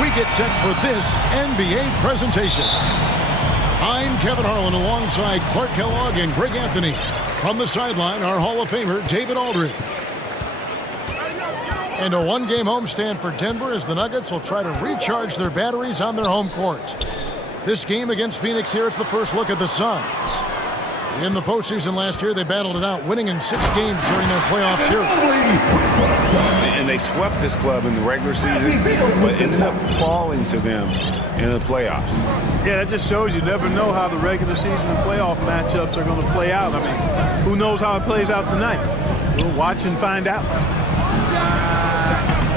we get set for this NBA presentation. I'm Kevin Harlan alongside Clark Kellogg and Greg Anthony. From the sideline, our Hall of Famer, David Aldridge. And a one-game homestand for Denver as the Nuggets will try to recharge their batteries on their home court. This game against Phoenix here, it's the first look at the Suns. In the postseason last year, they battled it out, winning in 6 games during their playoff series. And they swept this club in the regular season, but ended up falling to them in the playoffs. Yeah, that just shows you never know how the regular season and playoff matchups are going to play out. I mean, who knows how it plays out tonight? We'll watch and find out.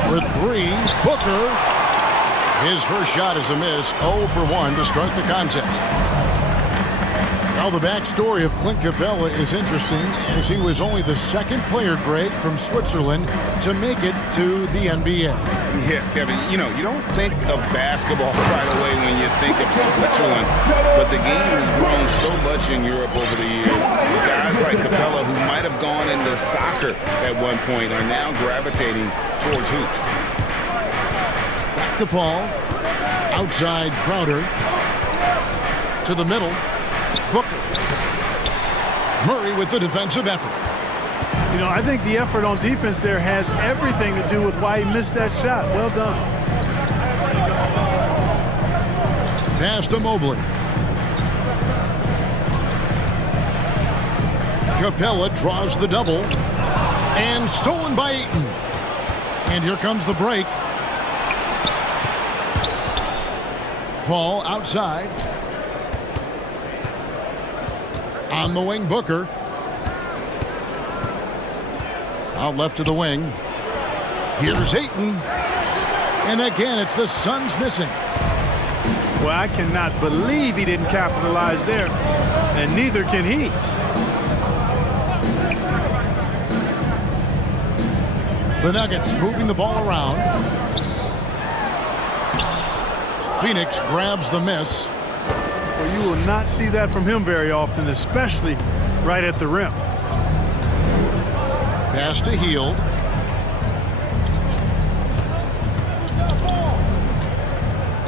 For 3, Booker. His first shot is a miss, 0 for 1 to start the contest. Now the backstory of Clint Capella is interesting, as he was only the second player, Greg, from Switzerland to make it to the NBA. Yeah, Kevin, you don't think of basketball right away when you think of Switzerland, but the game has grown so much in Europe over the years. Guys like Capella, who might have gone into soccer at one point, are now gravitating towards hoops. Back to Paul. Outside Crowder. To the middle. Booker. Murray with the defensive effort. You know, I think the effort on defense there has everything to do with why he missed that shot. Well done. Pass to Mobley. Capella draws the double. And stolen by Ayton. And here comes the break. Paul outside. On the wing, Booker. Out left to the wing. Here's Ayton. And again, it's the Suns missing. Well, I cannot believe he didn't capitalize there. And neither can he. The Nuggets moving the ball around. Phoenix grabs the miss. Well, you will not see that from him very often, especially right at the rim. Pass to Hield.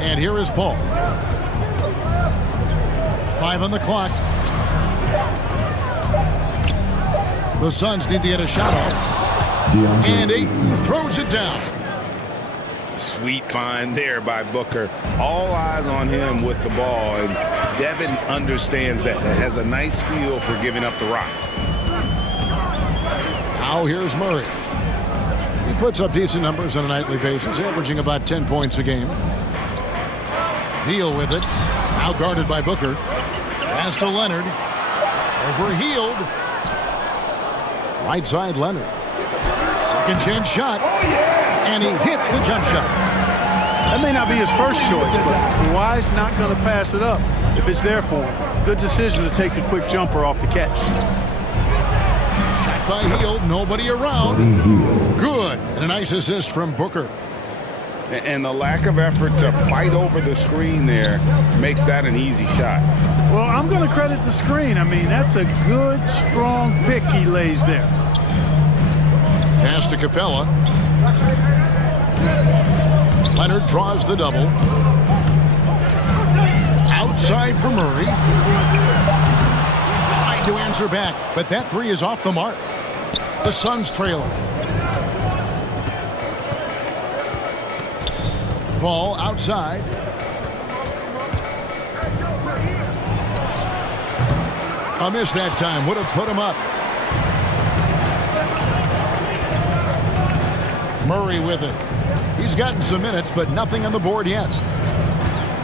And here is Paul. 5 on the clock. The Suns need to get a shot off. And Ayton throws it down. Sweet find there by Booker. All eyes on him with the ball, and Devin understands that. Has a nice feel for giving up the rock. Now here's Murray. He puts up decent numbers on a nightly basis, averaging about 10 points a game. Neal with it. Now guarded by Booker. Pass to Leonard. Over Hield. Right side Leonard. Second chance shot. And he hits the jump shot. That may not be his first choice, but Kawhi's not going to pass it up if it's there for him. Good decision to take the quick jumper off the catch. Shot by Hield, nobody around. Good, and a nice assist from Booker. And the lack of effort to fight over the screen there makes that an easy shot. Well, I'm going to credit the screen. I mean, that's a good, strong pick he lays there. Pass to Capella. Leonard draws the double. Outside for Murray. Trying to answer back, but that 3 is off the mark. The Suns trail. Paul outside. A miss that time. Would have put him up. Murray with it. He's gotten some minutes, but nothing on the board yet.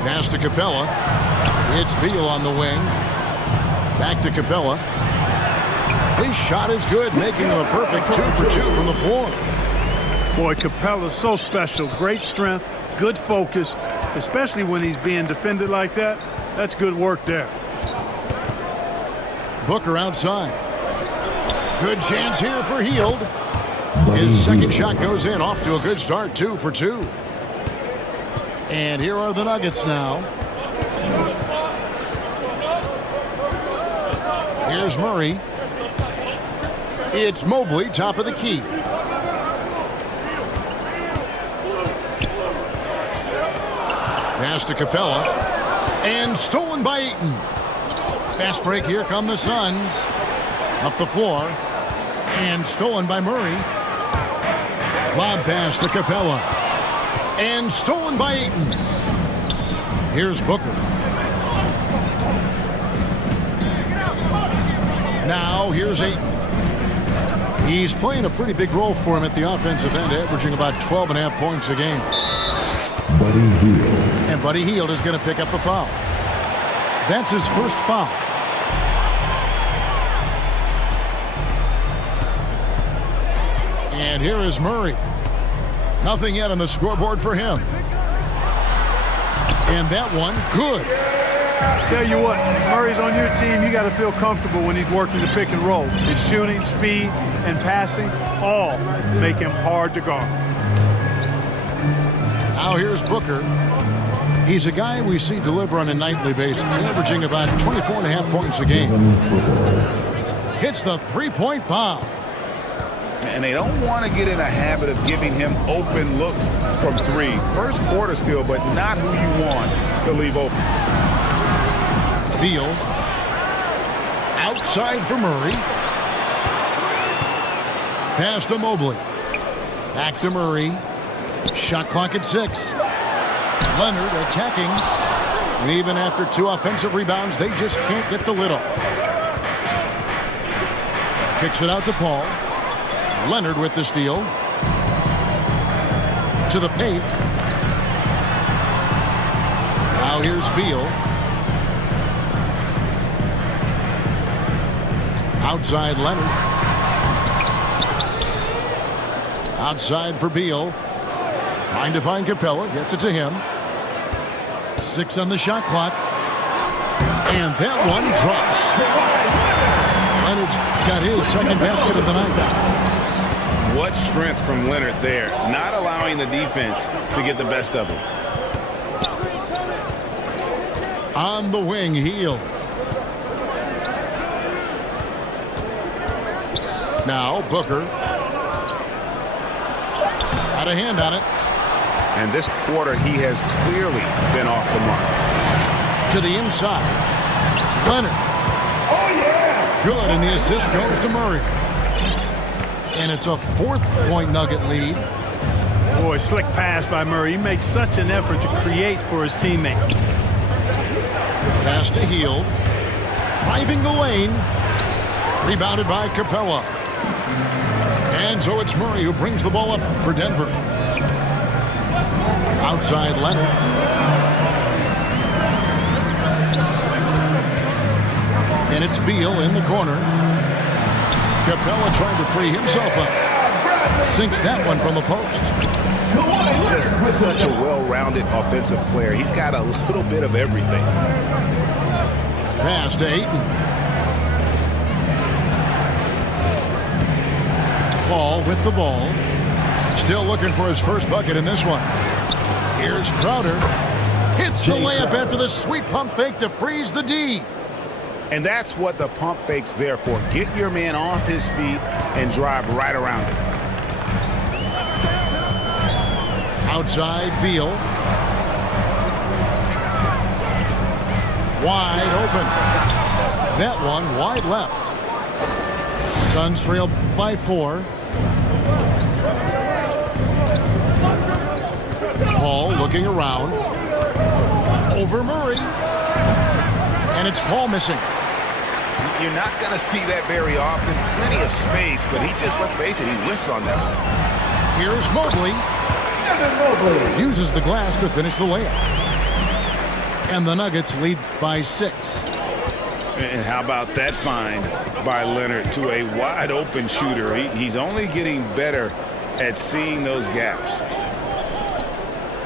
Pass to Capella. It's Beal on the wing. Back to Capella. His shot is good, making him a perfect 2 for 2 from the floor. Boy, Capella's so special. Great strength, good focus, especially when he's being defended like that. That's good work there. Booker outside. Good chance here for Hield. His second shot goes in, off to a good start, 2 for 2. And here are the Nuggets now. Here's Murray. It's Mobley, top of the key. Pass to Capella. And stolen by Ayton. Fast break. Here come the Suns. Up the floor. And stolen by Murray. Lob pass to Capella. And stolen by Ayton. Here's Booker. Now here's Ayton. He's playing a pretty big role for him at the offensive end, averaging about 12.5 points a game. Buddy Hield. And Buddy Hield is going to pick up the foul. That's his first foul. And here is Murray. Nothing yet on the scoreboard for him. And that one, good. Tell you what, if Murray's on your team, you got to feel comfortable when he's working the pick and roll. His shooting, speed, and passing all make him hard to guard. Now here's Booker. He's a guy we see deliver on a nightly basis, averaging about 24.5 points a game. Hits the three-point bomb. And they don't want to get in a habit of giving him open looks from three. First quarter still, but not who you want to leave open. Beal. Outside for Murray. Pass to Mobley. Back to Murray. Shot clock at 6. Leonard attacking. And even after 2 offensive rebounds, they just can't get the lid off. Kicks it out to Paul. Leonard with the steal. To the paint. Now here's Beal. Outside Leonard. Outside for Beal. Trying to find Capella. Gets it to him. 6 on the shot clock. And that one drops. Leonard's got his second basket of the night. What strength from Leonard there. Not allowing the defense to get the best of him. On the wing, Hield. Now Booker. Got a hand on it. And this quarter, he has clearly been off the mark. To the inside. Leonard. Oh, yeah! Good, and the assist goes to Murray. And it's a 4-point Nugget lead. Boy, slick pass by Murray. He makes such an effort to create for his teammates. Pass to Hield. Driving the lane. Rebounded by Capella. And so it's Murray who brings the ball up for Denver. Outside Leonard. And it's Beal in the corner. Capella trying to free himself up. Sinks that one from the post. Just such a well-rounded offensive player. He's got a little bit of everything. Pass to Ayton. Paul with the ball. Still looking for his first bucket in this one. Here's Crowder. Hits the layup after the sweet pump fake to freeze the D. And that's what the pump fake's there for. Get your man off his feet and drive right around him. Outside Beal. Wide open. That one wide left. Suns trail by 4. Paul looking around. Over Murray. And it's Paul missing. You're not going to see that very often. Plenty of space, but he just, let's face it, he whiffs on that one. Here's Mobley. Uses the glass to finish the layup. And the Nuggets lead by 6. And how about that find by Leonard to a wide open shooter? He's only getting better at seeing those gaps.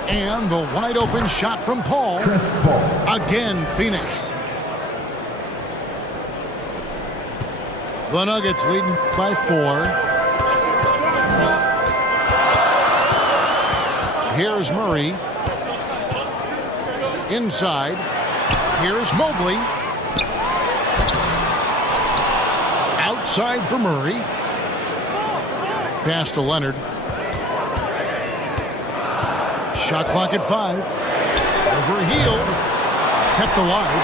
And the wide open shot from Paul. Again, Phoenix. The Nuggets leading by 4. Here's Murray. Inside. Here's Mobley. Outside for Murray. Pass to Leonard. Shot clock at 5. Overhealed. Kept alive.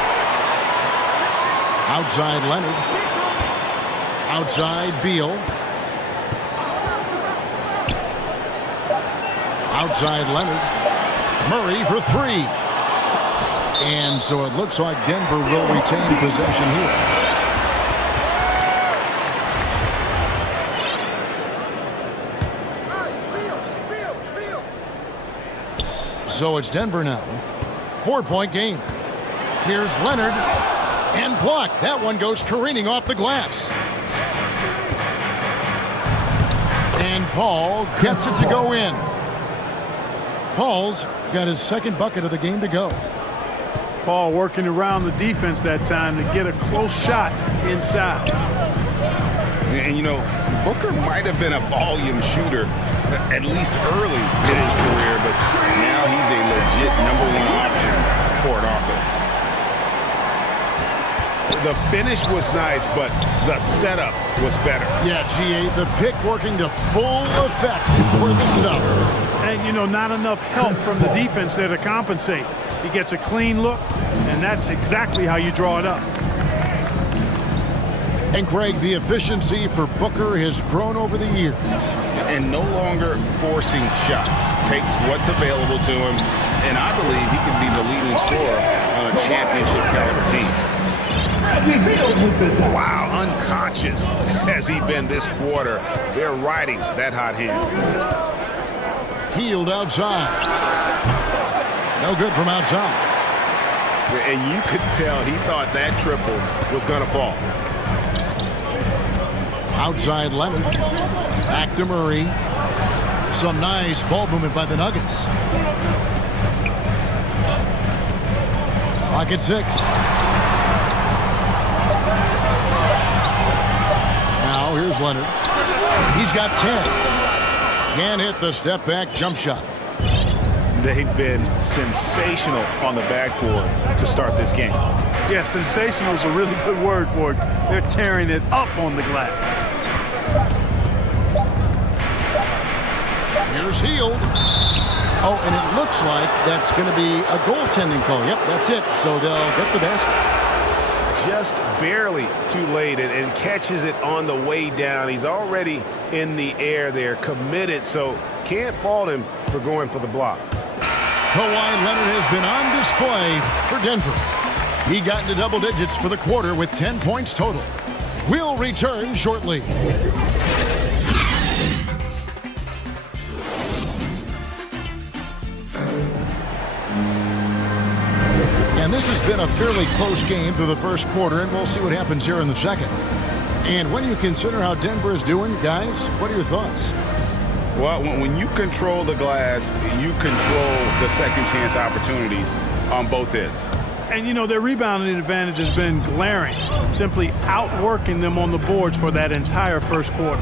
Outside Leonard. Outside Beal. Outside Leonard. Murray for three. And so it looks like Denver will retain possession here. So it's Denver now. 4-point game. Here's Leonard. And blocked. That one goes careening off the glass. And Paul gets it to go in. Paul's got his second bucket of the game to go. Paul working around the defense that time to get a close shot inside. And, you know, Booker might have been a volume shooter, at least early in his career, but now he's a legit #1 option for an offense. The finish was nice, but the setup was better. Yeah, GA, the pick working to full effect for the stuff. And, you know, not enough help from the defense there to compensate. He gets a clean look, and that's exactly how you draw it up. And, Craig, the efficiency for Booker has grown over the years. And no longer forcing shots. Takes what's available to him, and I believe he can be the leading scorer on a championship-caliber team. Wow, unconscious has he been this quarter. They're riding that hot hand. Healed outside. No good from outside. And you could tell he thought that triple was going to fall. Outside Leonard. Back to Murray. Some nice ball movement by the Nuggets. Clock at 6. Now here's Leonard. He's got 10. Can't hit the step-back jump shot. They've been sensational on the backboard to start this game. Yeah, sensational is a really good word for it. They're tearing it up on the glass. Here's Hield. Oh, and it looks like that's going to be a goaltending call. Yep, that's it. So they'll get the basket. Just barely too late and catches it on the way down. He's already in the air there, committed, so can't fault him for going for the block. Kawhi Leonard has been on display for Denver. He got into double digits for the quarter with 10 points total. We'll return shortly. And this has been a fairly close game through the first quarter, and we'll see what happens here in the second. And when you consider how Denver is doing, guys, what are your thoughts? Well, when you control the glass, you control the second chance opportunities on both ends. And, you know, their rebounding advantage has been glaring, simply outworking them on the boards for that entire first quarter.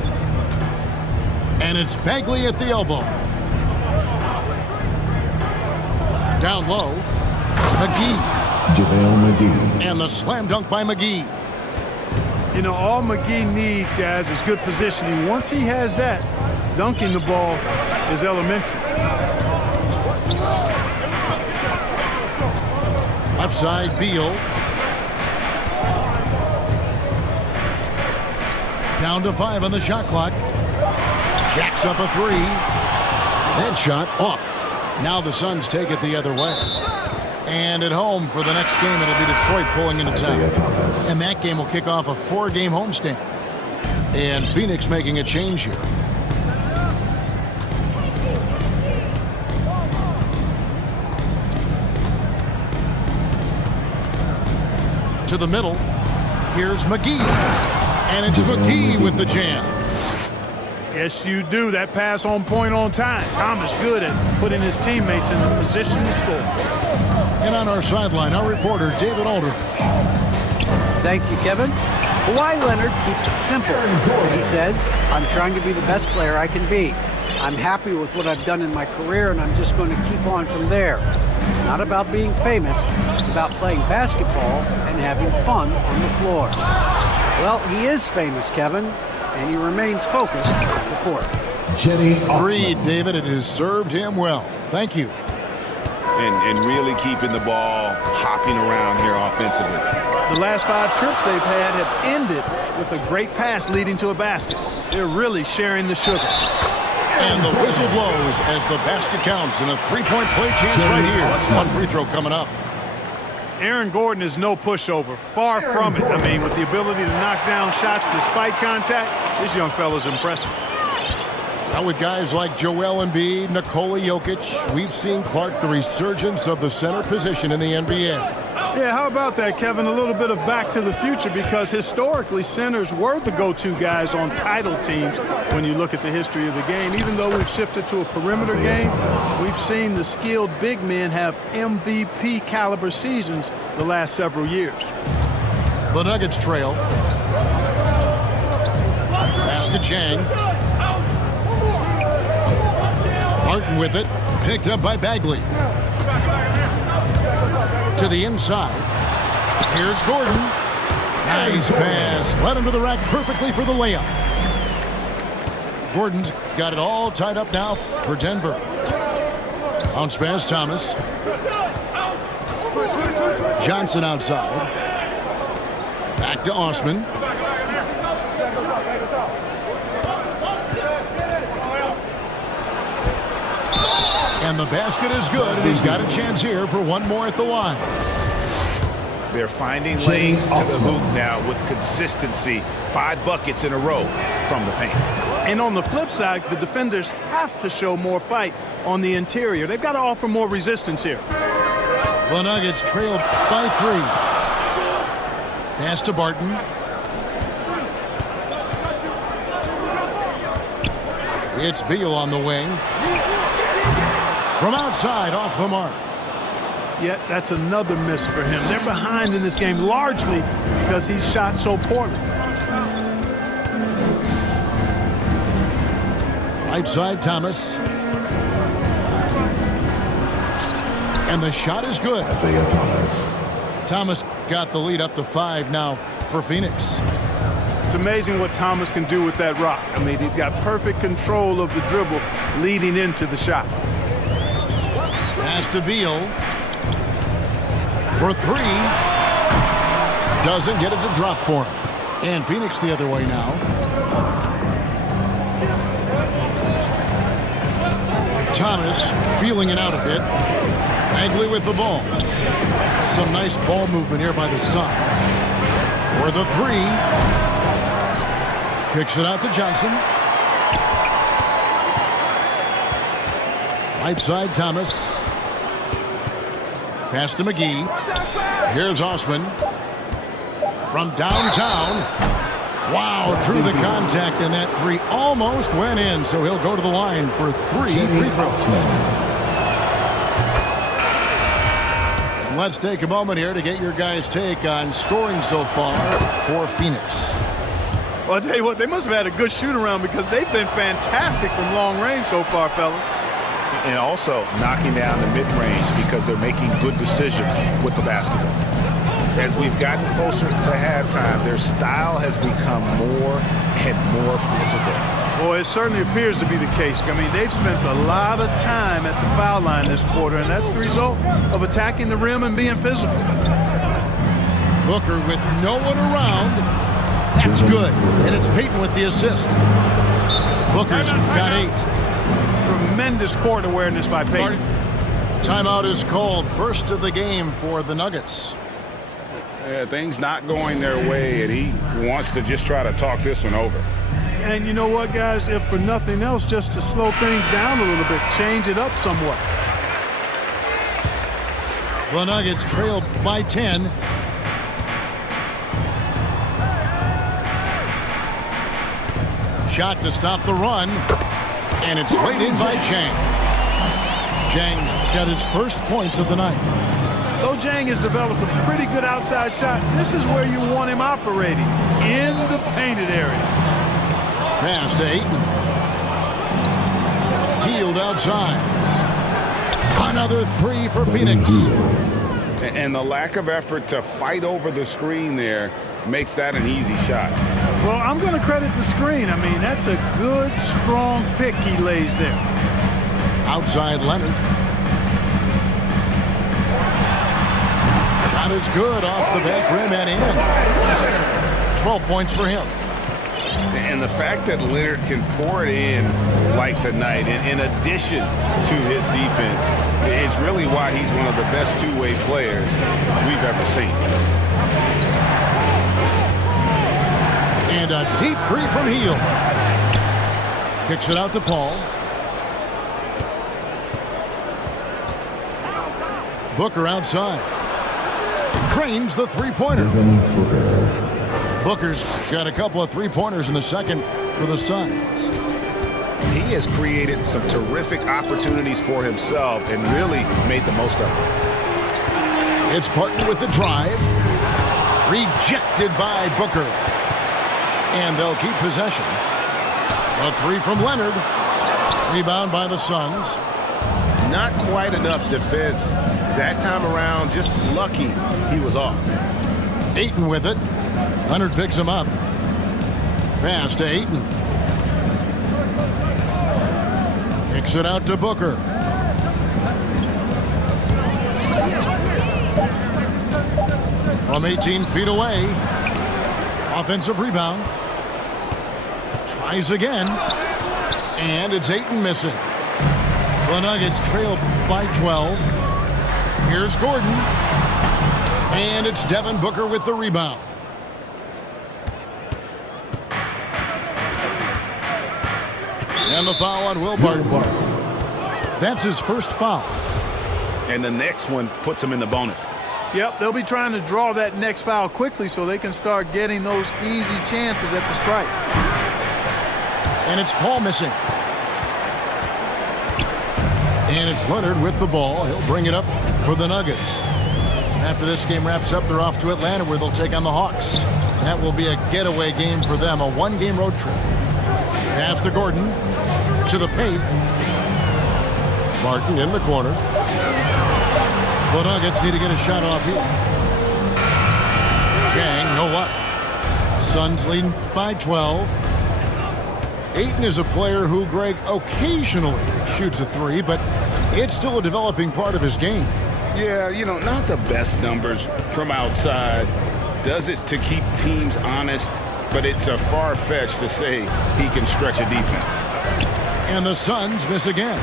And it's Bagley at the elbow. Down low, McGee. JaVale McGee. And the slam dunk by McGee. You know, all McGee needs, guys, is good positioning. Once he has that, dunking the ball is elementary. Left side, Beal. Down to 5 on the shot clock. Jacks up a 3. That shot off. Now the Suns take it the other way. And at home for the next game, it'll be Detroit pulling into town. And that game will kick off a 4-game homestand. And Phoenix making a change here. To the middle. Here's McGee. And it's McGee with the jam. Yes, you do. That pass on point on time. Thomas good at putting his teammates in the position to score. And on our sideline, our reporter, David Aldridge. Thank you, Kevin. Kawhi Leonard keeps it simple. He says, I'm trying to be the best player I can be. I'm happy with what I've done in my career, and I'm just going to keep on from there. It's not about being famous. It's about playing basketball and having fun on the floor. Well, he is famous, Kevin, and he remains focused on the court. Jenny Agreed, David. It has served him well. Thank you. and really keeping the ball hopping around here offensively. The last 5 trips they've had have ended with a great pass leading to a basket. They're really sharing the sugar. And the whistle blows as the basket counts, and a three-point play chance right here. One free throw coming up. Aaron Gordon is no pushover. Far from it. I mean, with the ability to knock down shots despite contact, this young fella's impressive. Now with guys like Joel Embiid, Nikola Jokic, we've seen, Clark, the resurgence of the center position in the NBA. Yeah, how about that, Kevin? A little bit of back to the future, because historically centers were the go-to guys on title teams when you look at the history of the game. Even though we've shifted to a perimeter game, we've seen the skilled big men have MVP caliber seasons the last several years. The Nuggets trail. Pass to Jang. Martin with it. Picked up by Bagley. To the inside. Here's Gordon. Nice pass. Led him to the rack perfectly for the layup. Gordon's got it all tied up now for Denver. Bounce pass, Thomas. Johnson outside. Back to Osman. And the basket is good, and he's got a chance here for one more at the line. They're finding lanes to the hoop now with consistency. 5 buckets in a row from the paint. And on the flip side, the defenders have to show more fight on the interior. They've got to offer more resistance here. The Nuggets trail by 3. Pass to Barton. It's Beal on the wing. From outside, off the mark. Yet that's another miss for him. They're behind in this game largely because he's shot so poorly. Right side, Thomas. And the shot is good. Isaiah Thomas. Thomas got the lead up to 5 now for Phoenix. It's amazing what Thomas can do with that rock. I mean, he's got perfect control of the dribble leading into the shot. Pass to Beal. For 3. Doesn't get it to drop for him. And Phoenix the other way now. Thomas feeling it out a bit. Bagley with the ball. Some nice ball movement here by the Suns. For the 3. Kicks it out to Johnson. Right side, Thomas. Pass to McGee. Here's Osman. From downtown. Wow, through the contact, and that 3 almost went in, so he'll go to the line for 3 free throws. And let's take a moment here to get your guys' take on scoring so far for Phoenix. Well, I'll tell you what, they must have had a good shoot-around because they've been fantastic from long range so far, fellas. And also knocking down the mid-range because they're making good decisions with the basketball. As we've gotten closer to halftime, their style has become more and more physical. Boy, it certainly appears to be the case. I mean, they've spent a lot of time at the foul line this quarter, and that's the result of attacking the rim and being physical. Booker with no one around. That's good. And it's Peyton with the assist. Booker's got 8. Tremendous court awareness by Peyton. Timeout is called. First of the game for the Nuggets. Yeah, things not going their way, and he wants to just try to talk this one over. And you know what, guys? If for nothing else, just to slow things down a little bit, change it up somewhat. The Nuggets trail by 10. Shot to stop the run. And it's laid in by Jang. Jang's got his first points of the night. Though Jang has developed a pretty good outside shot, this is where you want him operating, in the painted area. Pass to Ayton. Healed outside. Another 3 for Phoenix. And the lack of effort to fight over the screen there makes that an easy shot. Well, I'm going to credit the screen. I mean, that's a good, strong pick he lays there. Outside Leonard. is good off the back rim and in. 12 points for him. And the fact that Leonard can pour it in like tonight, in addition to his defense, is really why he's one of the best two-way players we've ever seen. And a deep three from Hield. Kicks it out to Paul. Booker outside. Trains the three-pointer. Booker's got a couple of three-pointers in the second for the Suns. He has created some terrific opportunities for himself and really made the most of it. It's Barton with the drive. Rejected by Booker. And they'll keep possession. A three from Leonard. Rebound by the Suns. Not quite enough defense that time around. Just lucky he was off. Ayton with it. Leonard picks him up. Pass to Ayton. Kicks it out to Booker. From 18 feet away. Offensive rebound. Tries again. And it's Ayton missing. The Nuggets trail by 12. Here's Gordon. And it's Devin Booker with the rebound. And the foul on Will Barton. That's his first foul. And the next one puts him in the bonus. Yep, they'll be trying to draw that next foul quickly so they can start getting those easy chances at the strike. And it's Paul missing. And it's Leonard with the ball. He'll bring it up for the Nuggets. After this game wraps up, they're off to Atlanta where they'll take on the Hawks. That will be a getaway game for them, a one-game road trip. Pass to Gordon. To the paint. Barton in the corner. The Nuggets need to get a shot off here. Jang, no luck. Suns leading by 12. Ayton is a player who, Greg, occasionally shoots a three, but it's still a developing part of his game. Yeah, you know, not the best numbers from outside. Does it to keep teams honest, but it's a far-fetched to say he can stretch a defense. And the Suns miss again.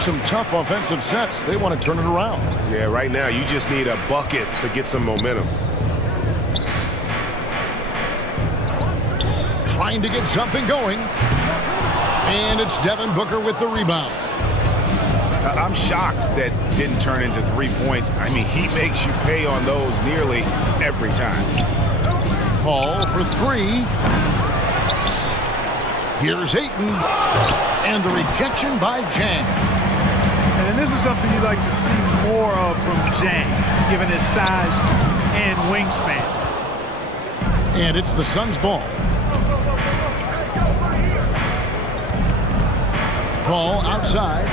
Some tough offensive sets. They want to turn it around. Yeah, right now you just need a bucket to get some momentum. Trying to get something going. And it's Devin Booker with the rebound. I'm shocked that didn't turn into 3 points. I mean, he makes you pay on those nearly every time. Paul for three. Here's Ayton. And the rejection by Jang. And this is something you'd like to see more of from Jang, given his size and wingspan. And it's the Suns' ball. Paul outside.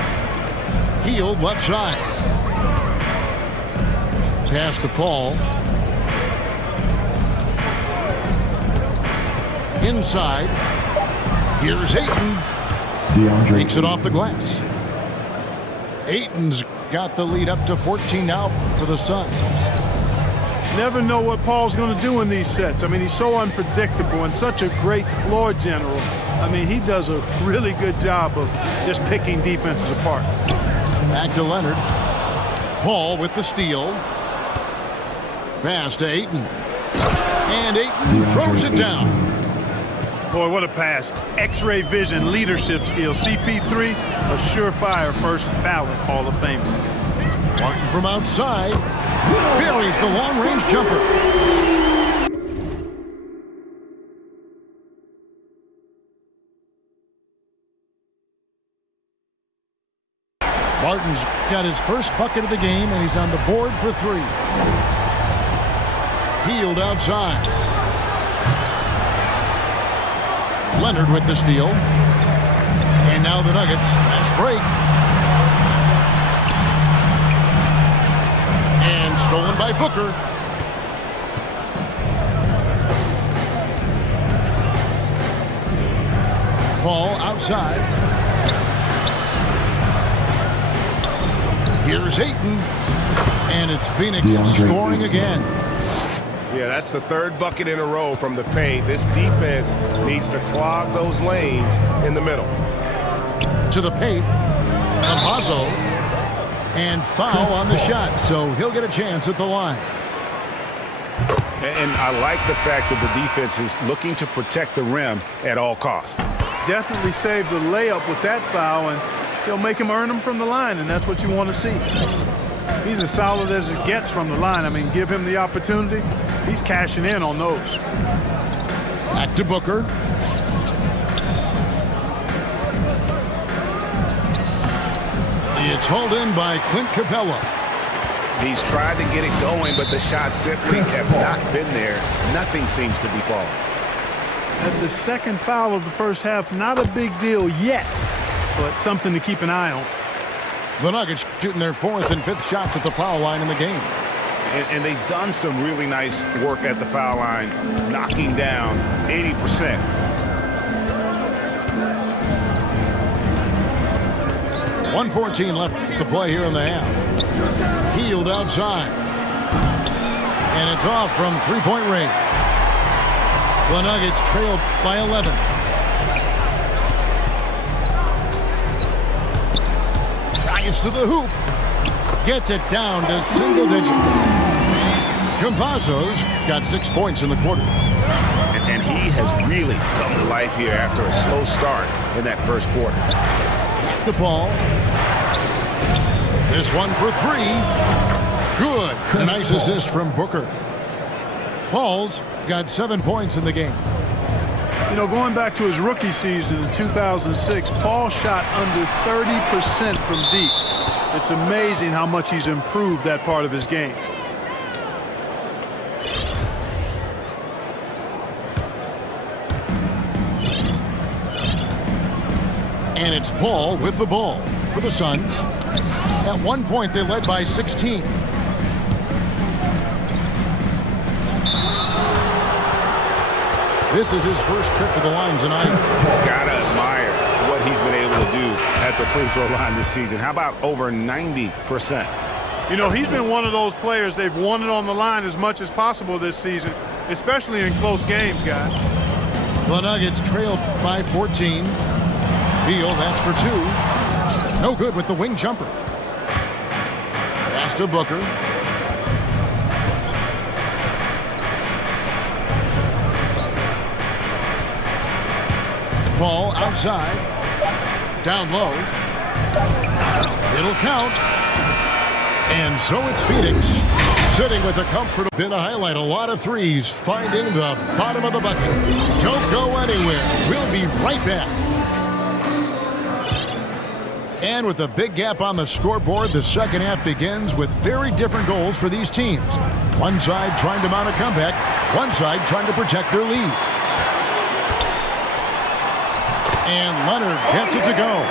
Hield left side. Pass to Paul. Inside. Here's Ayton. Takes it off the glass. Ayton's got the lead up to 14 now for the Suns. Never know what Paul's going to do in these sets. I mean, he's so unpredictable and such a great floor general. I mean, he does a really good job of just picking defenses apart. Back to Leonard. Paul with the steal. Pass to Ayton. And Ayton throws it down. Boy, what a pass. X-ray vision, leadership skills. CP3, a surefire first ballot Hall of Famer. Martin from outside. Buries the long-range jumper. Martin's got his first bucket of the game, and he's on the board for three. Hield outside. Leonard with the steal. And now the Nuggets. Fast break. And stolen by Booker. Paul outside. Here's Ayton. And it's Phoenix DeAndre scoring Ayton. again. Yeah, that's the third bucket in a row from the paint. This defense needs to clog those lanes in the middle. To the paint. Campazzo. And foul on the shot, so he'll get a chance at the line. And I like the fact that the defense is looking to protect the rim at all costs. Definitely saved the layup with that foul, and he'll make him earn them from the line, and that's what you want to see. He's as solid as it gets from the line. I mean, give him the opportunity. He's cashing in on those. Back to Booker. It's hauled in by Clint Capella. He's tried to get it going, but the shots simply have not been there. Nothing seems to be falling. That's his second foul of the first half. Not a big deal yet, but something to keep an eye on. The Nuggets shooting their fourth and fifth shots at the foul line in the game. And they've done some really nice work at the foul line, knocking down 80%. .114 left to play here in the half. Healed outside. And it's off from three-point range. The Nuggets trailed by 11. Drives to the hoop. Gets it down to single digits. Campazzo's got 6 points in the quarter. And he has really come to life here after a slow start in that first quarter. The ball. This one for three. Good. A nice assist from Booker. Paul's got 7 points in the game. You know, going back to his rookie season in 2006, Paul shot under 30% from deep. It's amazing how much he's improved that part of his game. And it's Paul with the ball for the Suns. At one point, they led by 16. This is his first trip to the line tonight. Gotta admire what he's been able to do at the free throw line this season. How about over 90%? You know, he's been one of those players, they've won it on the line as much as possible this season, especially in close games, guys. The Nuggets trailed by 14. Beal, that's for two. No good with the wing jumper. Pass to Booker. Ball outside. Down low. It'll count. And so it's Phoenix sitting with a comfortable bit of highlight. A lot of threes finding the bottom of the bucket. Don't go anywhere. We'll be right back. And with a big gap on the scoreboard, the second half begins with very different goals for these teams. One side trying to mount a comeback, one side trying to protect their lead. And Leonard gets it to go.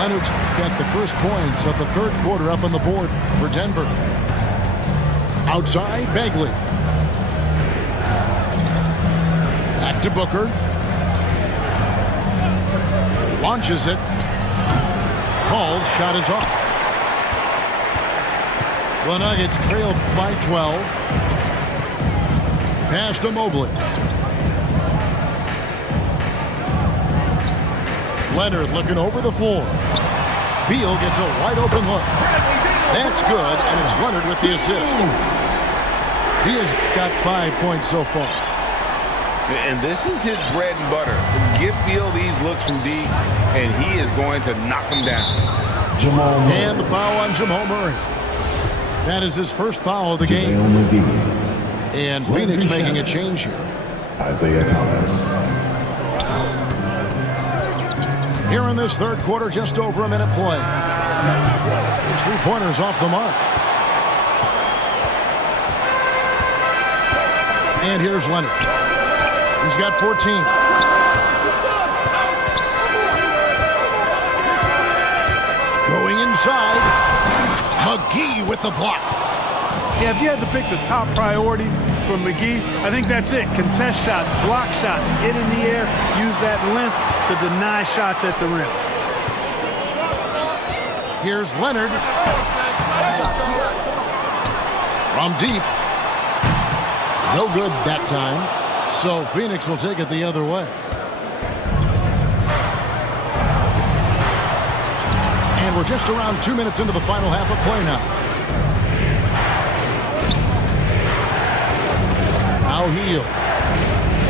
Leonard's got the first points of the third quarter up on the board for Denver. Outside, Bagley. Back to Booker. Launches it. Paul's shot is off. The Nuggets trailed by 12. Pass to Mobley. Leonard looking over the floor. Beal gets a wide open look. That's good, and it's Leonard with the assist. Beal's got 5 points so far. And this is his bread and butter. Give Beal these looks from deep, and he is going to knock them down. Jamal Murray. And the foul on Jamal Murray. That is his first foul of the game. JaVale McGee. And Phoenix making a change here. Isaiah Thomas. Here in this third quarter, just over a minute play. His three-pointers off the mark. And here's Leonard. He's got 14. Going inside. McGee with the block. Yeah, if you had to pick the top priority for McGee, I think that's it. Contest shots, block shots, get in the air, use that length to deny shots at the rim. Here's Leonard. From deep. No good that time. So Phoenix will take it the other way. And we're just around 2 minutes into the final half of play now. Now Hield.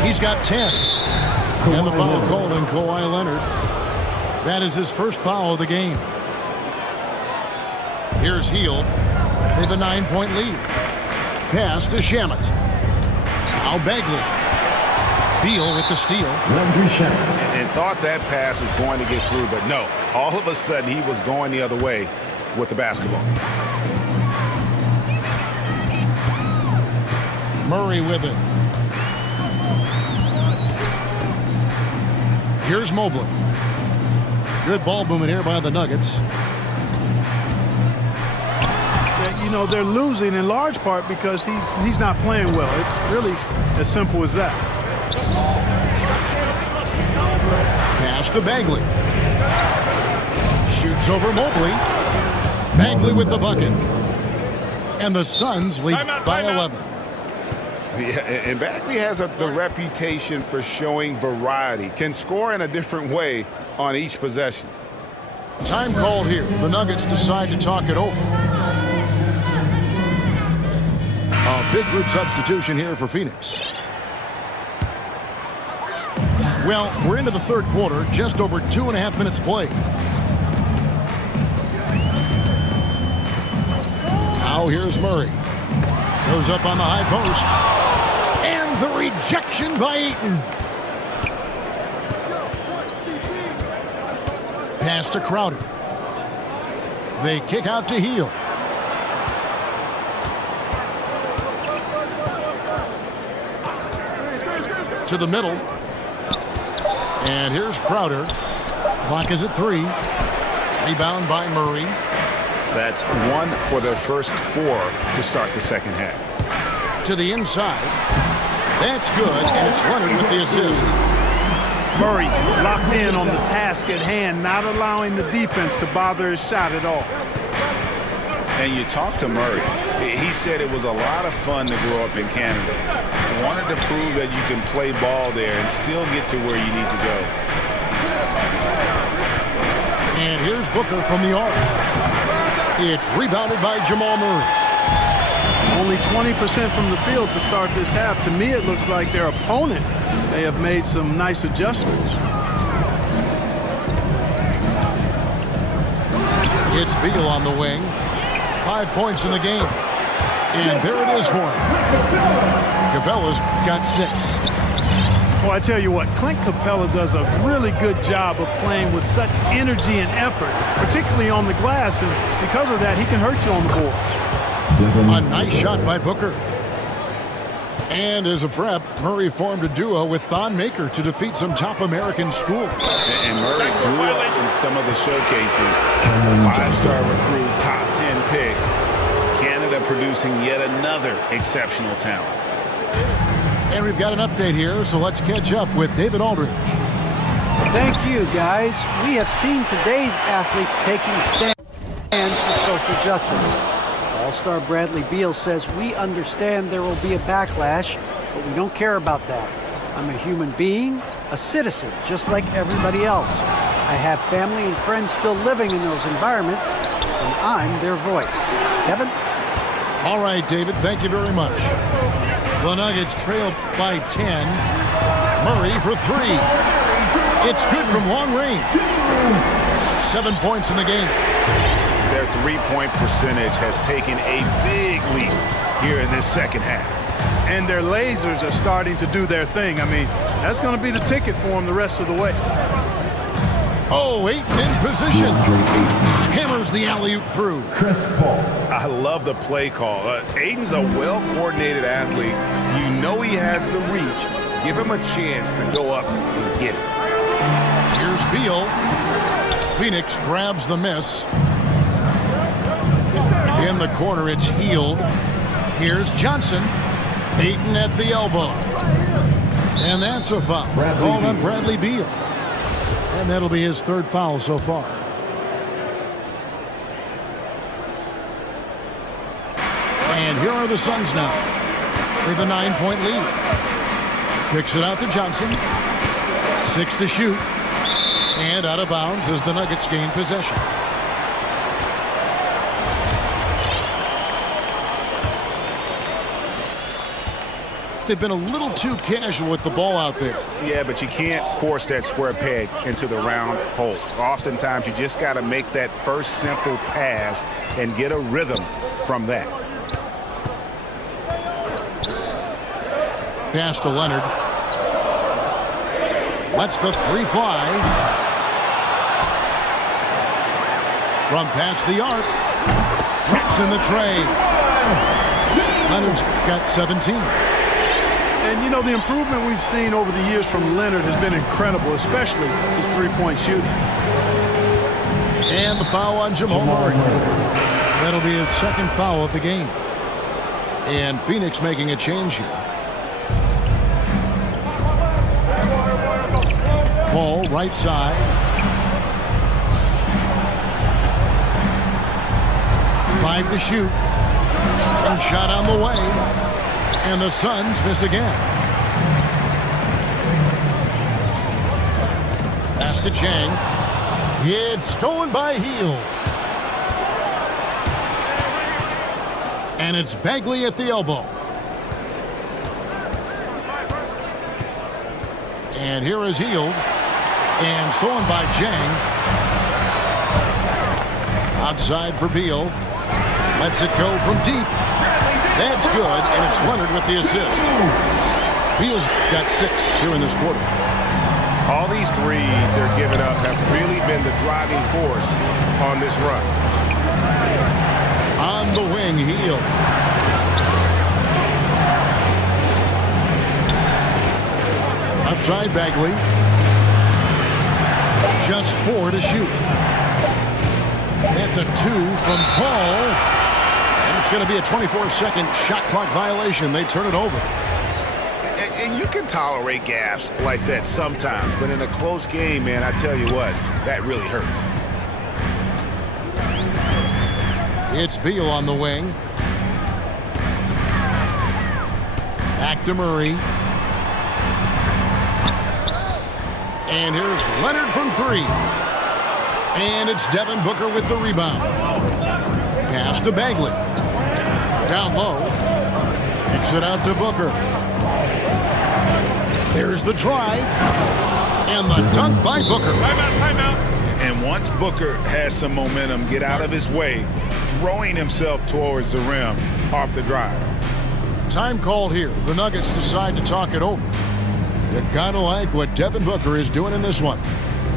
He's got 10. And the foul called on Kawhi Leonard. That is his first foul of the game. Here's Hield. They have a 9-point lead. Pass to Shamet. Now Bagley. Beal with the steal. And thought that pass is going to get through, but no. All of a sudden, he was going the other way with the basketball. Murray with it. Here's Mobley. Good ball movement here by the Nuggets. You know, they're losing in large part because he's not playing well. It's really as simple as that. Pass to Bagley. Shoots over Mobley. Bagley with the bucket. And the Suns lead by 11. Yeah, and Bagley has the reputation for showing variety. Can score in a different way on each possession. Time called here. The Nuggets decide to talk it over. A big group substitution here for Phoenix. Well, we're into the third quarter, just over 2.5 minutes played. Now here's Murray. Goes up on the high post. And the rejection by Ayton. Pass to Crowder. They kick out to Hield. To the middle. And here's Crowder. Clock is at 3. Rebound by Murray. That's 1 for their first 4 to start the second half. To the inside. That's good, and it's Leonard with the assist. Murray locked in on the task at hand, not allowing the defense to bother his shot at all. And you talk to Murray. He said it was a lot of fun to grow up in Canada. Wanted to prove that you can play ball there and still get to where you need to go. And here's Booker from the arc. It's rebounded by Jamal Murray. Only 20% from the field to start this half. To me, it looks like their opponent may have made some nice adjustments. It's Beal on the wing. 5 points in the game. And there it is for him. Capella's got 6. Well, I tell you what, Clint Capella does a really good job of playing with such energy and effort, particularly on the glass, and because of that, he can hurt you on the boards. A nice shot by Booker. And as a prep, Murray formed a duo with Thon Maker to defeat some top American schools. And Murray blew up in some of the showcases. 5-star recruit, top 10 pick. Canada producing yet another exceptional talent. And we've got an update here, so let's catch up with David Aldridge. Thank you, guys. We have seen today's athletes taking stands for social justice. All-star Bradley Beal says, "We understand there will be a backlash, but we don't care about that. I'm a human being, a citizen, just like everybody else. I have family and friends still living in those environments, and I'm their voice." Kevin? All right, David, thank you very much. The Nuggets trail by 10. Murray for 3. It's good from long range. 7 points in the game. Their three-point percentage has taken a big leap here in this second half. And their lasers are starting to do their thing. I mean, that's going to be the ticket for them the rest of the way. Oh, Ayton in position. Hammers the alley-oop through. I love the play call. Ayton's a well-coordinated athlete. You know he has the reach. Give him a chance to go up and get it. Here's Beal. Phoenix grabs the miss. In the corner, it's Hield. Here's Johnson. Ayton at the elbow. And that's a foul. Called on Bradley Beal. And that'll be his third foul so far. And here are the Suns now. They have a 9-point lead. Kicks it out to Johnson. 6 to shoot. And out of bounds as the Nuggets gain possession. They've been a little too casual with the ball out there. Yeah, but you can't force that square peg into the round hole. Oftentimes, you just got to make that first simple pass and get a rhythm from that. Pass to Leonard. Lets the three fly. From past the arc. Drops in the tray. Leonard's got 17. And, you know, the improvement we've seen over the years from Leonard has been incredible, especially his three-point shooting. And the foul on Jamal Murray. That'll be his second foul of the game. And Phoenix making a change here. Ball right side. Five to shoot. One shot on the way. And the Suns miss again. Pass to Chang. It's stolen by Hield. And it's Bagley at the elbow. And here is Hield. And stolen by Chang. Outside for Beal. Lets it go from deep. That's good, and it's Leonard with the assist. Beal's got 6 here in this quarter. All these threes they're giving up have really been the driving force on this run. On the wing, Hield. Outside Bagley. Just 4 to shoot. That's a 2 from Paul. And it's going to be a 24-second shot clock violation. They turn it over. And you can tolerate gaffes like that sometimes, but in a close game, man, I tell you what, that really hurts. It's Beal on the wing. Back to Murray. And here's Leonard from 3. And it's Devin Booker with the rebound. Pass to Bagley. Down low. Kicks it out to Booker. There's the drive. And the dunk by Booker. Timeout. And once Booker has some momentum, get out of his way, throwing himself towards the rim off the drive. Time called here. The Nuggets decide to talk it over. You gotta like what Devin Booker is doing in this one.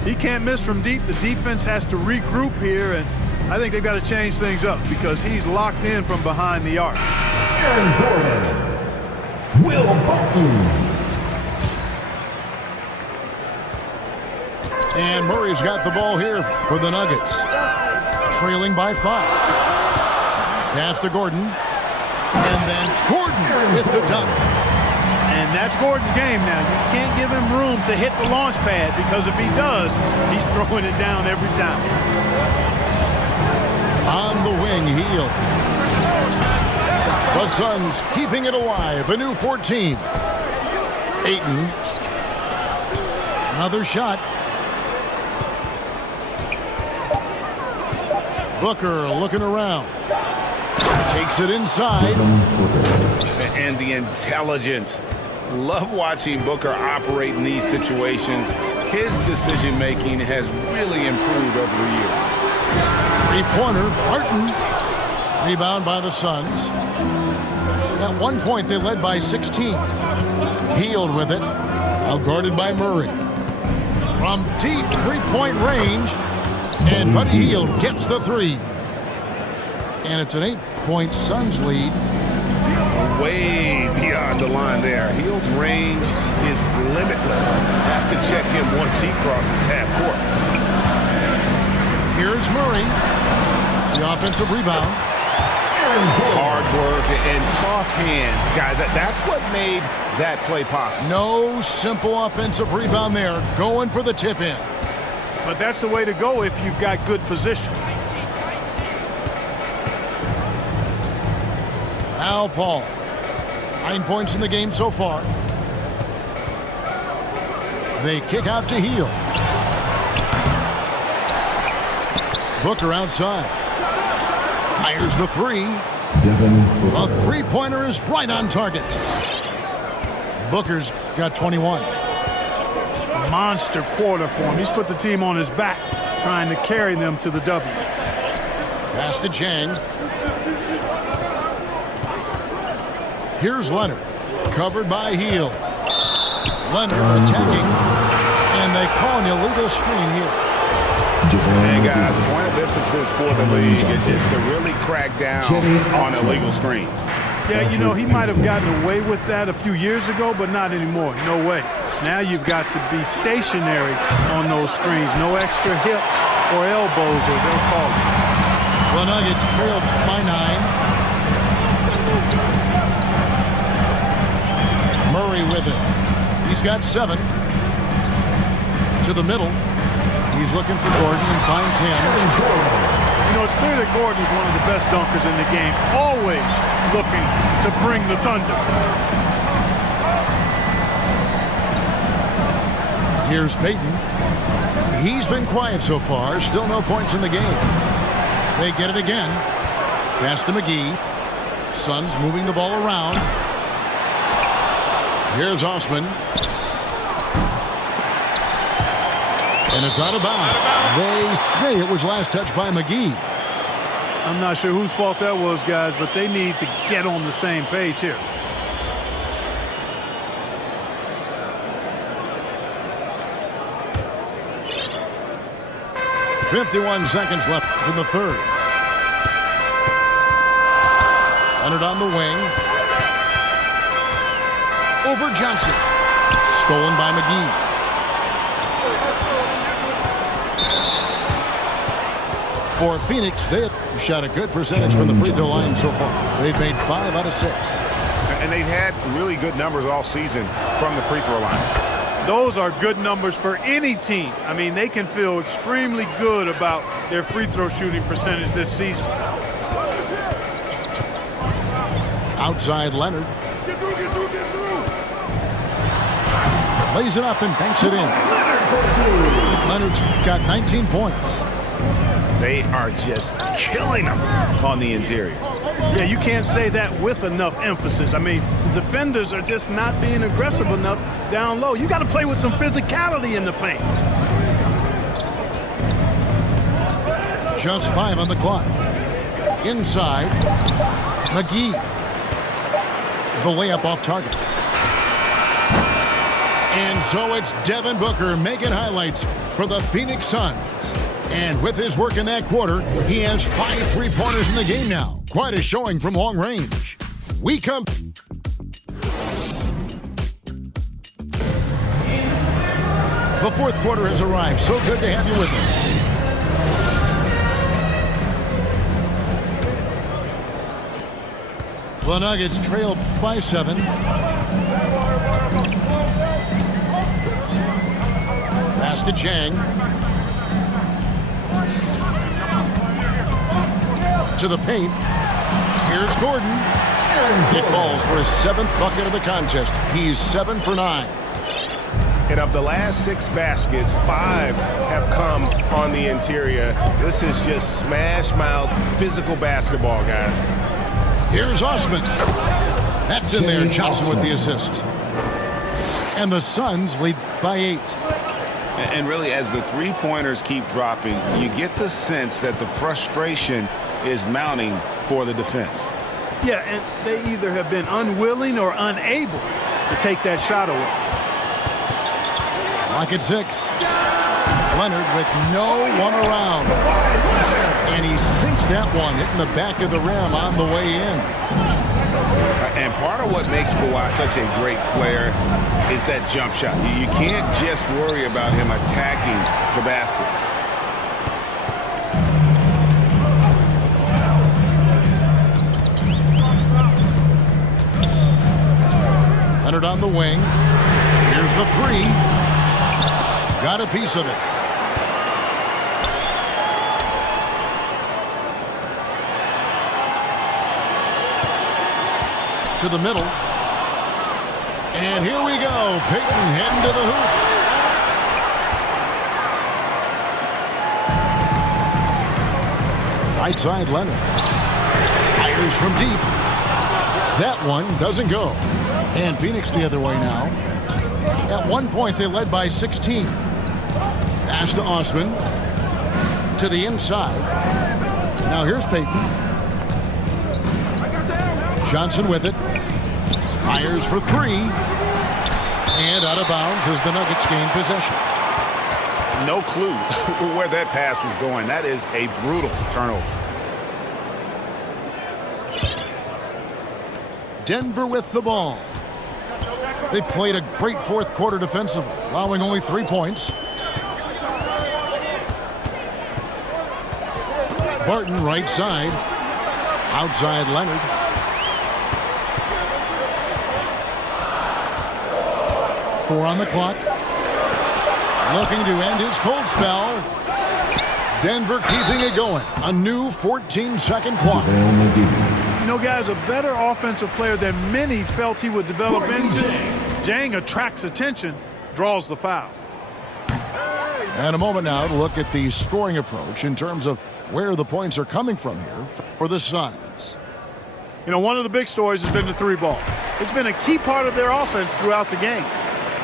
He can't miss from deep. The defense has to regroup here, and I think they've got to change things up because he's locked in from behind the arc. Aaron Gordon. Will Barton. And Murray's got the ball here for the Nuggets. Trailing by 5. Pass to Gordon. And then Gordon with the dunk. And that's Gordon's game now. You can't give him room to hit the launch pad because if he does, he's throwing it down every time. On the wing, Hield. The Suns keeping it alive. A new 14. Ayton. Another shot. Booker looking around. Takes it inside. And the intelligence. Love watching Booker operate in these situations. His decision-making has really improved over the years. Three-pointer, Barton. Rebound by the Suns. At one point, they led by 16. Hield with it. Outguarded by Murray. From deep three-point range. And Buddy Hield gets the 3. And it's an 8-point Suns lead. Way beyond the line there. Hield's range is limitless. Have to check him once he crosses half court. Here's Murray. The offensive rebound. Hard work and soft hands, guys. That's what made that play possible. No simple offensive rebound there. Going for the tip in. But that's the way to go if you've got good position. Now Paul. 9 points in the game so far. They kick out to Heel. Booker outside. Fires the three. A three-pointer is right on target. Booker's got 21. Monster quarter for him. He's put the team on his back, trying to carry them to the W. Pass to Chang. Here's Leonard. Covered by Heel. Leonard attacking. And they call an illegal screen here. And guys, point of emphasis for the league is to really crack down on illegal screens. Yeah, you know, he might have gotten away with that a few years ago, but not anymore. No way. Now you've got to be stationary on those screens. No extra hips or elbows, or they'll call it. The Nuggets trailed by 9. Murray with it. He's got 7. To the middle. He's looking for Gordon and finds him. You know, it's clear that Gordon is one of the best dunkers in the game. Always looking to bring the thunder. Here's Payton. He's been quiet so far. Still no points in the game. They get it again. Pass to McGee. Suns moving the ball around. Here's Osman. And it's out of bounds. They say it was last touched by McGee. I'm not sure whose fault that was, guys, but they need to get on the same page here. .51 seconds left in the third. Leonard on the wing. Over Johnson. Stolen by McGee. For Phoenix, they have shot a good percentage from the free throw line so far. They've made 5 out of 6. And they've had really good numbers all season from the free throw line. Those are good numbers for any team. I mean, they can feel extremely good about their free throw shooting percentage this season. Outside Leonard. Lays it up and banks it in. Leonard's got 19 points. They are just killing them on the interior. Yeah, you can't say that with enough emphasis. I mean, the defenders are just not being aggressive enough down low. You got to play with some physicality in the paint. Just 5 on the clock. Inside, McGee. The layup off target. And so it's Devin Booker making highlights for the Phoenix Suns. And with his work in that quarter, he has 5 three-pointers in the game now. Quite a showing from long range. We come... The fourth quarter has arrived. So good to have you with us. The Nuggets trail by 7. Pass to Chang. To the paint. Here's Gordon. It falls for his 7th bucket of the contest. He's 7 for 9. And of the last 6 baskets, 5 have come on the interior. This is just smash mouth physical basketball, guys. Here's Osman. That's in there. Johnson with the assist. And the Suns lead by 8. And really, as the three-pointers keep dropping, you get the sense that the frustration is mounting for the defense. Yeah, and they either have been unwilling or unable to take that shot away. Lock at 6. Leonard with no one around. And he sinks that one, hitting the back of the rim on the way in. And part of what makes Kawhi such a great player is that jump shot. You can't just worry about him attacking the basket. Leonard on the wing. Here's the 3. Got a piece of it. to the middle. And here we go. Payton heading to the hoop. Right side, Leonard. Fires from deep. That one doesn't go. And Phoenix the other way now. At one point, they led by 16. Pass to Osman. To the inside. Now here's Payton. Johnson with it. Fires for three. And out of bounds as the Nuggets gain possession. No clue where that pass was going. That is a brutal turnover. Denver with the ball. They've played a great fourth quarter defensively, allowing only 3 points. Barton right side. Outside Leonard. Four on the clock. Looking to end his cold spell. Denver keeping it going. A new 14-second clock. You know, guys, a better offensive player than many felt he would develop into. Jang attracts attention, draws the foul. And a moment now to look at the scoring approach in terms of where the points are coming from here for the Suns. You know, one of the big stories has been the three ball. It's been a key part of their offense throughout the game.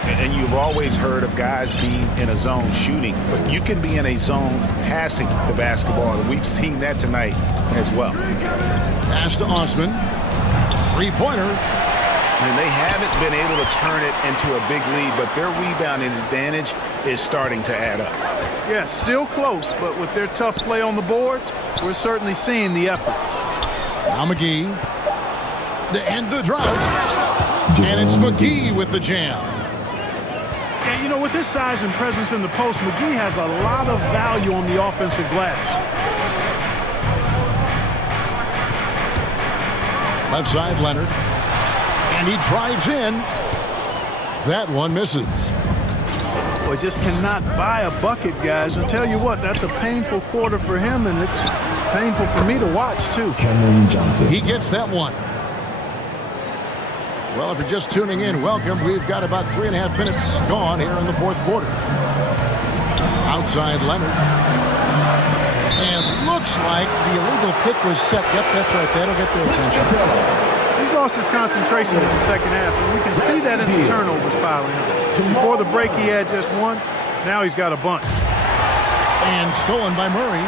And you've always heard of guys being in a zone shooting, but you can be in a zone passing the basketball, and we've seen that tonight as well. Pass to Osman. Three-pointer. And they haven't been able to turn it into a big lead, but their rebounding advantage is starting to add up. Yeah, still close, but with their tough play on the boards, we're certainly seeing the effort. Now McGee. To end the drought. And it's McGee with the jam. And, you know, with his size and presence in the post, McGee has a lot of value on the offensive glass. Left side, Leonard. And he drives in. That one misses. Boy, just cannot buy a bucket, guys. I'll tell you what, that's a painful quarter for him, and it's painful for me to watch, too. He gets that one. Well, if you're just tuning in, welcome. We've got about 3.5 minutes gone here in the fourth quarter. Outside Leonard. And looks like the illegal pick was set. Yep, that's right. That'll get their attention. He's lost his concentration in the second half, and we can see that in the turnovers piling up. Before the break, he had just one. Now he's got a bunch. And stolen by Murray.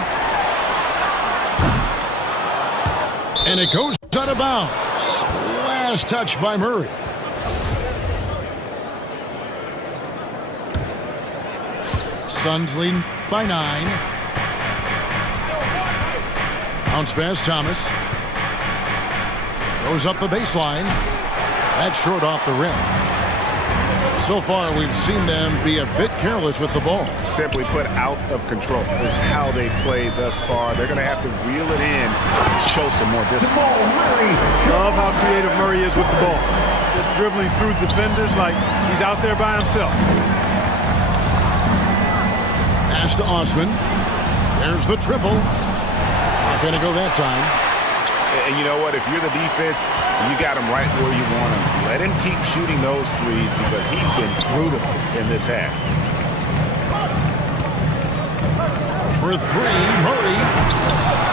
And it goes out of bounds. Last touch by Murray. Suns lead by 9. Bounce pass, Thomas. Goes up the baseline. That's short off the rim. So far, we've seen them be a bit careless with the ball. Simply put, out of control is how they played thus far. They're going to have to reel it in and show some more discipline. Love how creative Murray is with the ball. Just dribbling through defenders like he's out there by himself. Pass to Osman. There's the triple. Not going to go that time. And you know what? If you're the defense, you got him right where you want him. Let him keep shooting those threes because he's been brutal in this half. For three, Murray.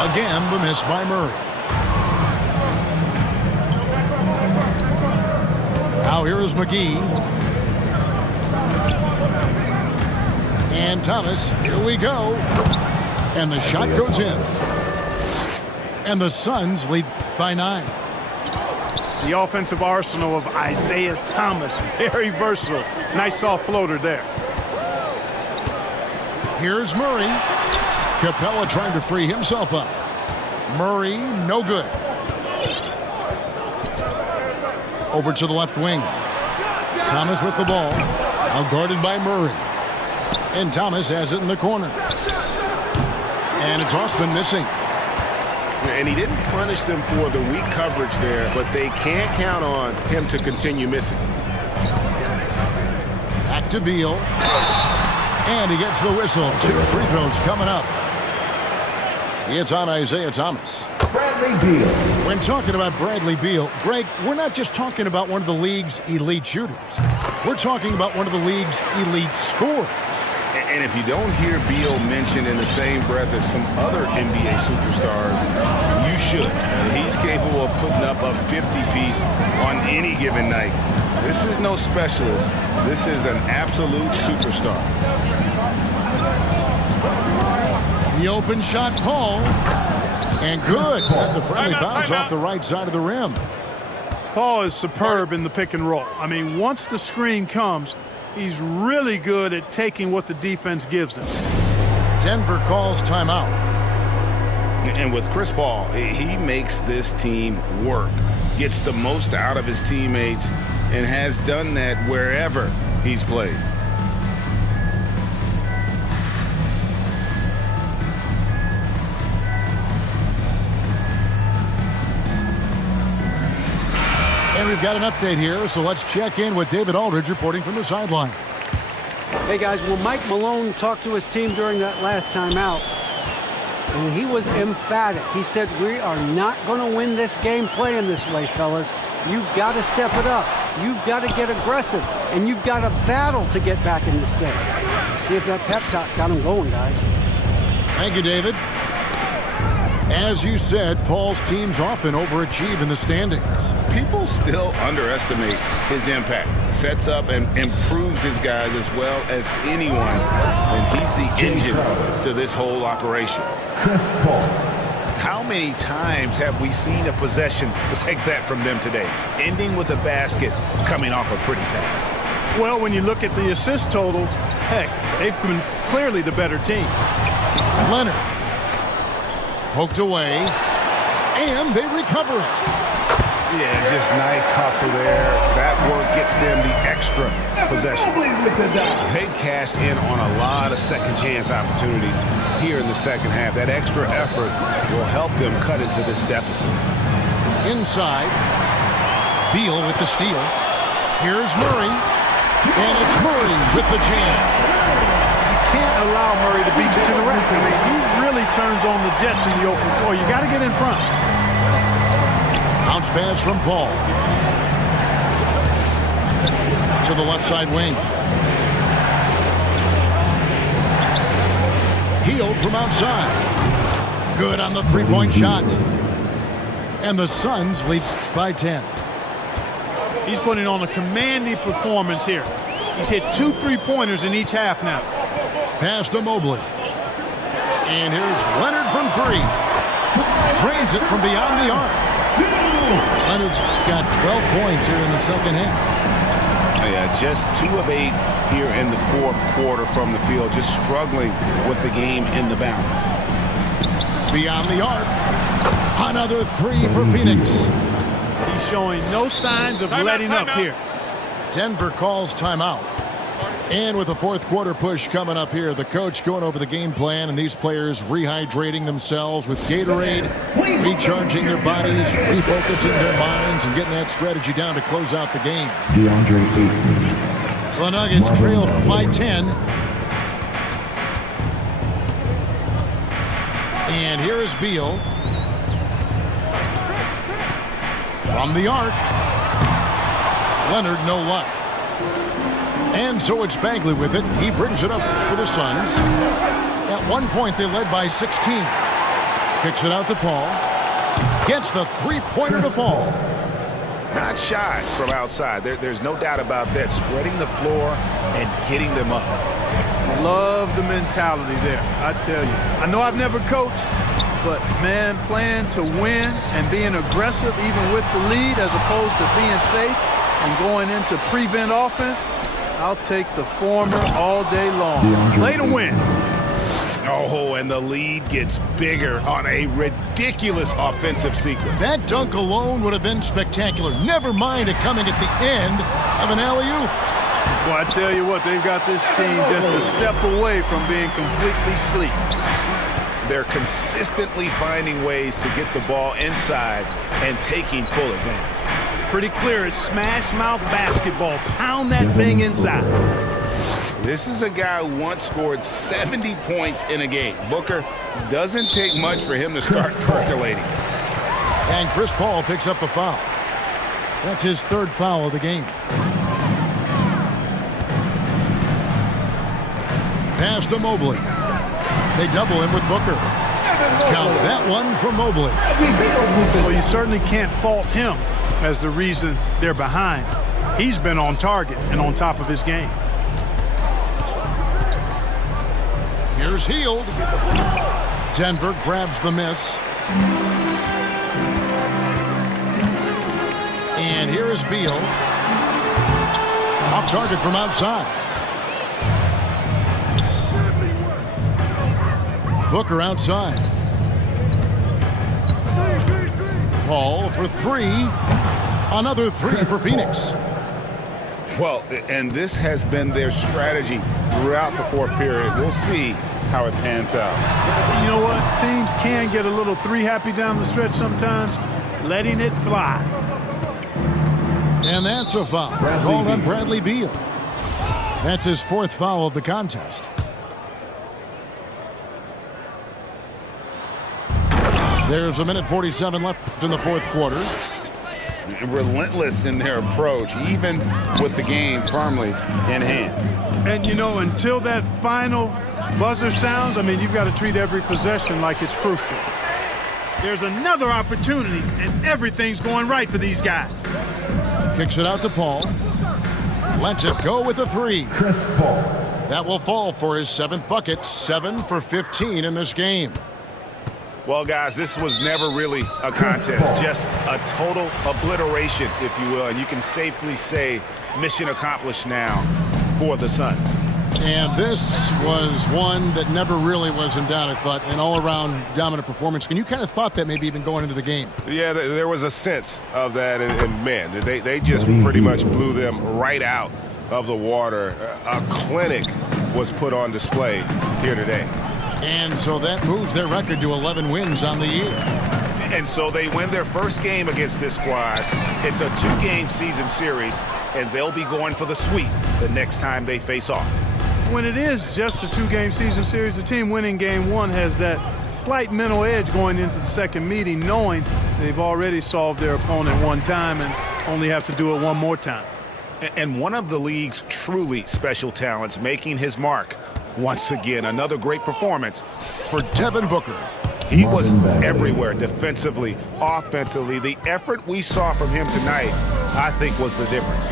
Again, the miss by Murray. Now here is McGee. And Thomas, here we go. And the shot goes in. And the Suns lead by 9. The offensive arsenal of Isaiah Thomas, very versatile. Nice soft floater there. Here's Murray. Capella trying to free himself up. Murray, no good. Over to the left wing. Thomas with the ball. Now guarded by Murray. And Thomas has it in the corner. And it's Osman missing. And he didn't punish them for the weak coverage there, but they can't count on him to continue missing. Back to Beal. And he gets the whistle. 2 free throws coming up. It's on Isaiah Thomas. Bradley Beal. When talking about Bradley Beal, Greg, we're not just talking about one of the league's elite shooters. We're talking about one of the league's elite scorers. And if you don't hear Beal mentioned in the same breath as some other NBA superstars, you should. He's capable of putting up a 50-piece on any given night. This is no specialist. This is an absolute superstar. The open shot called. And good. Got the friendly bounce off the right side of the rim. Paul is superb in the pick and roll. I mean, once the screen comes, he's really good at taking what the defense gives him. Denver calls timeout. And with Chris Paul, he makes this team work, gets the most out of his teammates, and has done that wherever he's played. And we've got an update here, so let's check in with David Aldridge reporting from the sideline. Hey, guys, well, Mike Malone talked to his team during that last timeout, and he was emphatic. He said, we are not going to win this game playing this way, fellas. You've got to step it up. You've got to get aggressive, and you've got to battle to get back in this thing. See if that pep talk got him going, guys. Thank you, David. As you said, Paul's teams often overachieve in the standings. People still underestimate his impact. Sets up and improves his guys as well as anyone. And he's the engine to this whole operation. Chris Paul. How many times have we seen a possession like that from them today? Ending with a basket, coming off a pretty pass. Well, when you look at the assist totals, heck, they've been clearly the better team. Leonard. Poked away. And they recover it. Yeah, just nice hustle there. That work gets them the extra possession. They've cashed in on a lot of second chance opportunities here in the second half. That extra effort will help them cut into this deficit. Inside. Beal with the steal. Here's Murray. And it's Murray with the jam. You can't allow Murray to beat you to the rack. I mean, he really turns on the Jets in the open floor. You got to get in front. Bounce pass from Paul. To the left side wing. Healed from outside. Good on the three-point shot. And the Suns lead by 10. He's putting on a commanding performance here. He's hit 2 3-pointers in each half now. Pass to Mobley. And here's Leonard from 3. Drains it from beyond the arc. Leonard's got 12 points here in the second half. Yeah, just 2 of 8 here in the fourth quarter from the field, just struggling with the game in the balance. Beyond the arc. Another 3 for Phoenix. He's showing no signs of letting up here. Denver calls timeout. And with the fourth quarter push coming up here, the coach going over the game plan and these players rehydrating themselves with Gatorade, recharging their bodies, refocusing their minds, and getting that strategy down to close out the game. DeAndre Ayton. The Nuggets trail by 10. And here is Beal. From the arc. Leonard, no luck. And so it's Bagley with it. He brings it up for the Suns. At one point, they led by 16. Kicks it out to Paul. Gets the three-pointer to fall. Not shy from outside. There's no doubt about that. Spreading the floor and getting them up. Love the mentality there, I tell you. I know I've never coached, but, man, playing to win and being aggressive even with the lead as opposed to being safe and going into prevent offense, I'll take the former all day long. Play to win. Oh, and the lead gets bigger on a ridiculous offensive sequence. That dunk alone would have been spectacular. Never mind it coming at the end of an alley-oop. Well, I tell you what, they've got this team just a step away from being completely asleep. They're consistently finding ways to get the ball inside and taking full advantage. Pretty clear it's smash mouth basketball. Pound that thing inside. This is a guy who once scored 70 points in a game. Booker, doesn't take much for him to start percolating. And Chris Paul picks up the foul. That's his third foul of the game. Pass to Mobley. They double him with Booker. Count that one for Mobley. Well, you certainly can't fault him as the reason they're behind. He's been on target and on top of his game. Here's Hield. Denver grabs the miss. And here is Beal. Off target from outside. Booker outside. Paul for three. Another three for Phoenix. Well, and this has been their strategy throughout the fourth period. We'll see how it pans out. You know what? Teams can get a little three happy down the stretch sometimes, letting it fly. And that's a foul called on Bradley Beal. That's his fourth foul of the contest. There's a minute 47 left in the fourth quarter. Relentless in their approach, even with the game firmly in hand. And, you know, until that final buzzer sounds, I mean, you've got to treat every possession like it's crucial. There's another opportunity, and everything's going right for these guys. Kicks it out to Paul. Lets it go with a three. Chris Paul. That will fall for his seventh bucket. 7 for 15 in this game. Well, guys, this was never really a contest, just a total obliteration, if you will. And you can safely say mission accomplished now for the Suns. And this was one that never really was in doubt, I thought, an all-around dominant performance. And you kind of thought that maybe even going into the game. Yeah, there was a sense of that, and man, they just pretty much blew them right out of the water. A clinic was put on display here today. And so that moves their record to 11 wins on the year. And so they win their first game against this squad. It's a 2-game season series, and they'll be going for the sweep the next time they face off. When it is just a 2-game season series, the team winning game one has that slight mental edge going into the second meeting, knowing they've already solved their opponent one time and only have to do it one more time. And one of the league's truly special talents making his mark. Once again, another great performance for Devin Booker. He was everywhere defensively, offensively. The effort we saw from him tonight, I think, was the difference.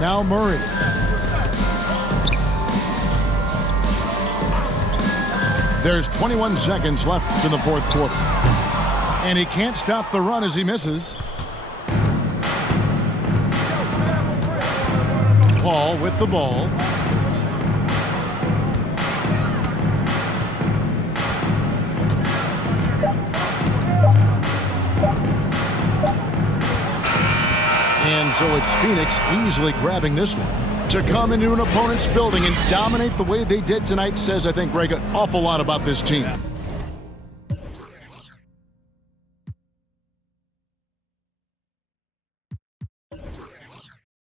Now Murray. There's 21 seconds left in the fourth quarter. And he can't stop the run as he misses. Paul with the ball. And so it's Phoenix easily grabbing this one. To come into an opponent's building and dominate the way they did tonight says, I think, Greg, an awful lot about this team.